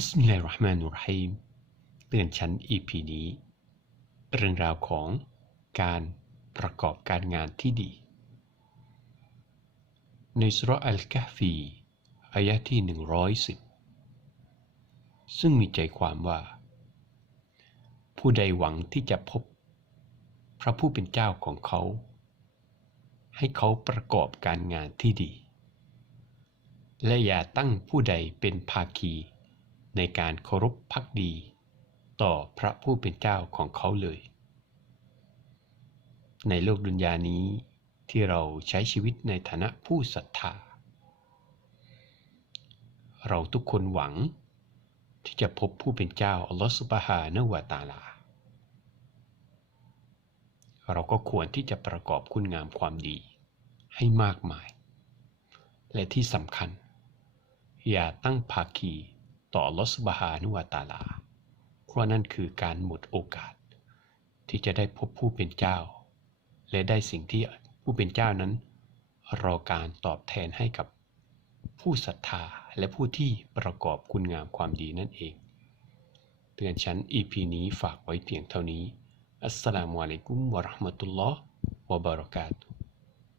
บิสมิลลาฮิรเราะห์มานุรรฮีมเตือนชั้น EP นี้ เรื่องราวของการประกอบการงานที่ดี ในสุรอัลกะฟีอายะที่ 110 ซึ่งมีใจความว่า ผู้ใดหวังที่จะพบ พระผู้เป็นเจ้าของเขา ให้เขาประกอบการงานที่ดี และอย่าตั้งผู้ใดเป็นภาคี ในการเคารพพักดี ต่อพระผู้เป็นเจ้าของเขาเลย ในโลกดุนยานี้ที่เราใช้ชีวิตในฐานะผู้ศรัทธา เราทุกคนหวัง ที่จะพบผู้เป็นเจ้าอัลลอฮฺสุบฮานะวะตาลา เราก็ควรที่จะประกอบคุณงามความดีให้มากมาย และที่สำคัญ อย่าตั้งภาคี ต่อลอสุบฮานะฮูวะตาลา เพราะนั่นคือการหมดโอกาส ที่จะได้พบผู้เป็นเจ้า และได้สิ่งที่ผู้เป็นเจ้านั้น รอการตอบแทนให้กับผู้ศรัทธาและผู้ที่ประกอบคุณงามความดีนั่นเอง เตือนฉัน EP นี้ฝากไว้เพียงเท่านี้ อัสสลามุอะลัยกุมวะราะห์มะตุลลอฮ์วะบะเราะกาตุฮ์